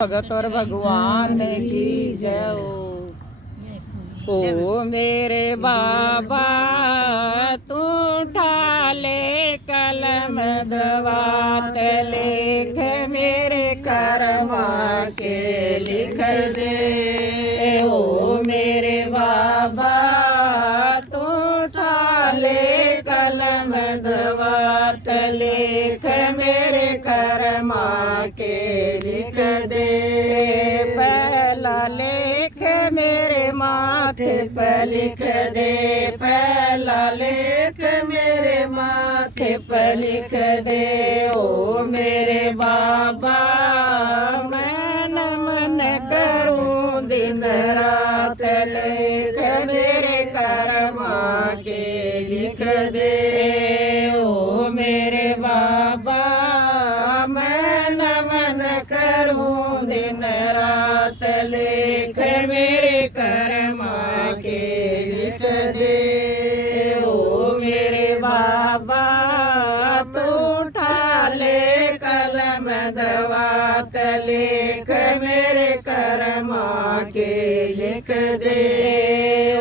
भगत और भगवान की जय ओ मेरे बाबा तू ठाले कलम दवात लिख मेरे कर्मा के लिख दे। ओ मेरे बाबा तू ठाले कलम दवात लिख मेरे कर्मा के लिख दे। पहला लेख मेरे माथे पर लिख दे, पहला लेख मेरे माथे पर लिख दे। ओ मेरे बाबा मैं नमन करूं दिन रात लेख मेरे कर्मा के लिख दे। ओ मेरे बाबा मैं नमन करूं दिन रात लेख मेरे कर्मा के लिख दे। ओ मेरे बाबा तू ठाले कलम दवात लेख मेरे कर्मा के लिख दे।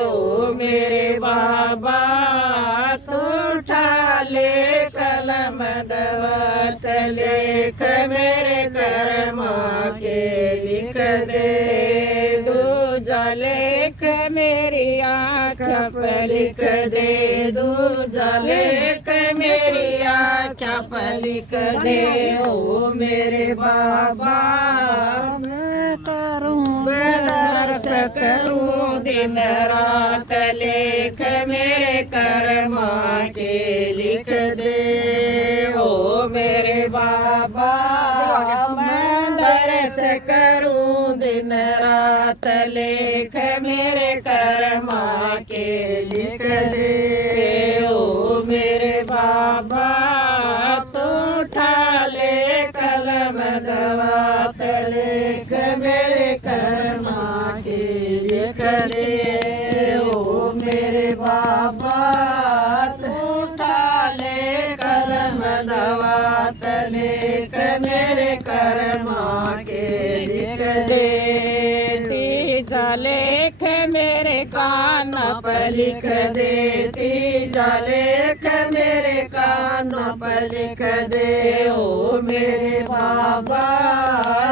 ओ मेरे बाबा तू ठाले कलम दवात लेख मेरे कर्मा के लिख दे। दूजा लेख मेरी आँख पर लिख दे, दूजा लेख मेरी आँख पर लिख दे। ओ मेरे बाबा मैं करूं दरस करूं दिन रात लेख मेरे कर्मा के लिख दे। ओ मेरे बाबा मैं दरस करूं दिन रात लेख मेरे कर्मा के लिख दे। ओ मेरे बाबा तू ठाले कलम दवात लेख मेरे कर्मा के लिख दे। ओ मेरे बाबा तू ठाले कलम दवात लेख मेरे कर्मा के लिख दे। तीजा लेख मेरे कान पर लिख दे, तीजा लेख मेरे कान पर लिख दे। ओ मेरे बाबा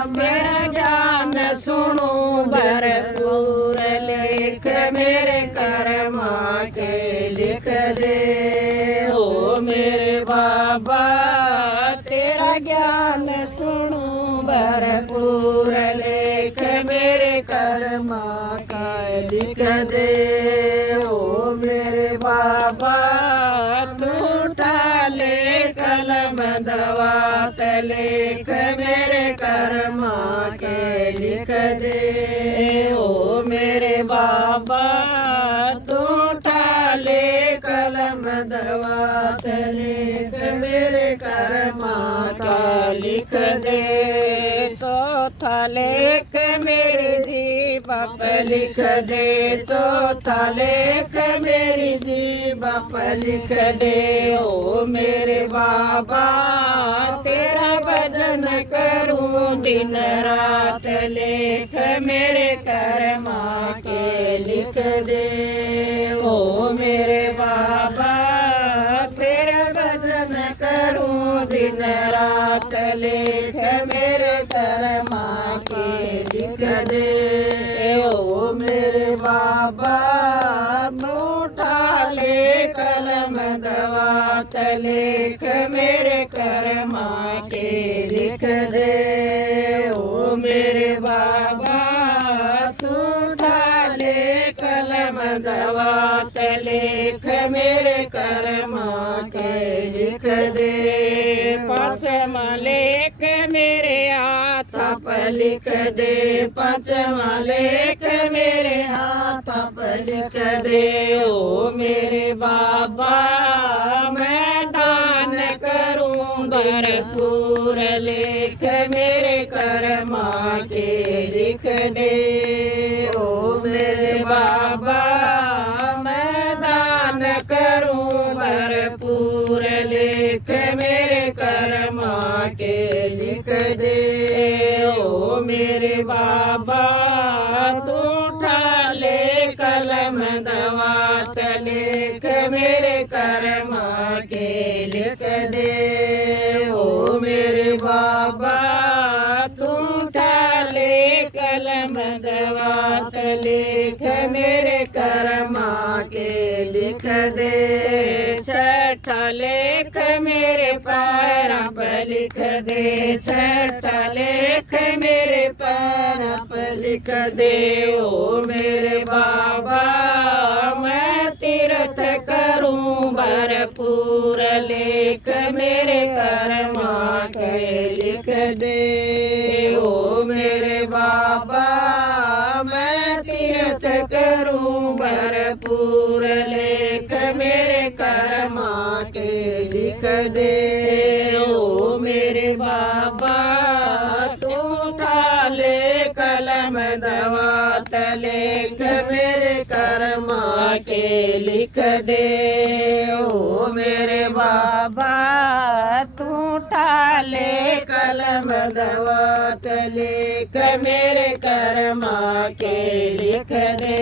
मैं ज्ञान सुनूं भरपूर लेख मेरे कर्मा के लिख दे। ओ मेरे बाबा तेरा ज्ञान सुनूं भरपूर लेख मेरे कर्मा का लिख दे। ओ मेरे बाबा तू ठाले कलम दवात लेख मेरे कर्मा के लिख दे। ओ मेरे बाबा तू ठाले कलम दवात लेख मेरे कर्मा का लिख दे। चौथा लेख मेरी जीवा पर लिख दे, चौथा लेख मेरी जीवा पर लिख दे। ओ मेरे बाबा तेरा भजन करूं दिन रात लेख मेरे कर्मा के लिख दे। ओ मेरे बाबा तेरा भजन करूं दिन रात लेख मेरे कर्मा के लिख दे। ओ मेरे बाबा तू ठाले कलम दवात लेख मेरे कर्मा के लिख दे। ओ मेरे बाबा तू ठाले कलम दवात लेख मेरे कर्मा के लिख दे। पांचवा लेख मेरे हाथ पर लिख दे, पांचवा लेख मेरे हाथ पर लिख दे। ओ मेरे बाबा मैं दान करूं भरपूर लेख मेरे कर्मा के लिख दे। ओ मेरे बाबा मैं दान करूं भरपूर लेख मेरे कर्मा के लिख दे। ओ मेरे मेरे बाबा तू उठा ले कलम दवात लिख मेरे कर्मा के लिख दे। ओ मेरे बाबा तू उठा ले कलम दवात लिख मेरे कर्मा के लिख दे। छठा लेख मेरे पैरों पर लिख दे। छठा लेख मेरे पैरों पर लिख दे। ओ मेरे बाबा मैं तीर्थ करूं भरपूर लेख मेरे कर्मा के लिख दे। ओ मेरे बाबा मैं तीर्थ करूं भरपूर लेख मेरे कर्मा के लिख दे। ओ मेरे बाबा तू उठा ले कलम दवात लेख मेरे कर्मा के लिख दे। ओ मेरे बाबा तू उठा ले कलम दवात लेख मेरे कर्मा के लिख दे।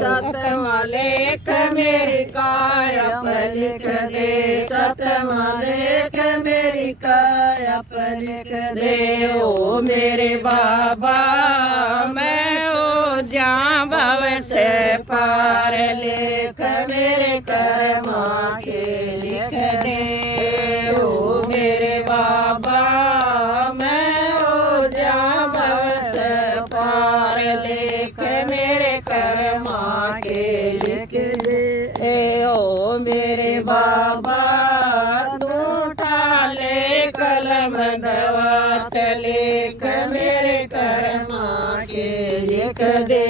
सतवां लेख मेरी काया पर लिख दे। सतवां लेख मेरी काया पर लिख दे। ओ मेरे बाबा मैं ओ जां भव से पार लेख मेरे कर्मा के लिख दे। ओ मेरे बाबा मैं ओ जां भव से पार लेख मेरे कर्मा के लिख दे। ओ मेरे बाबा तू उठा ले कलम दवात लेख मेरे कर्मा के लिख दे।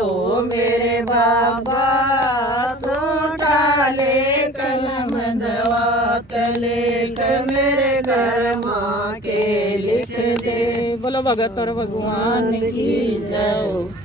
ओ मेरे बाबा तू उठा ले कलम दवात लेख मेरे कर्मा के लिख दे। बोलो भगत और भगवान की जय।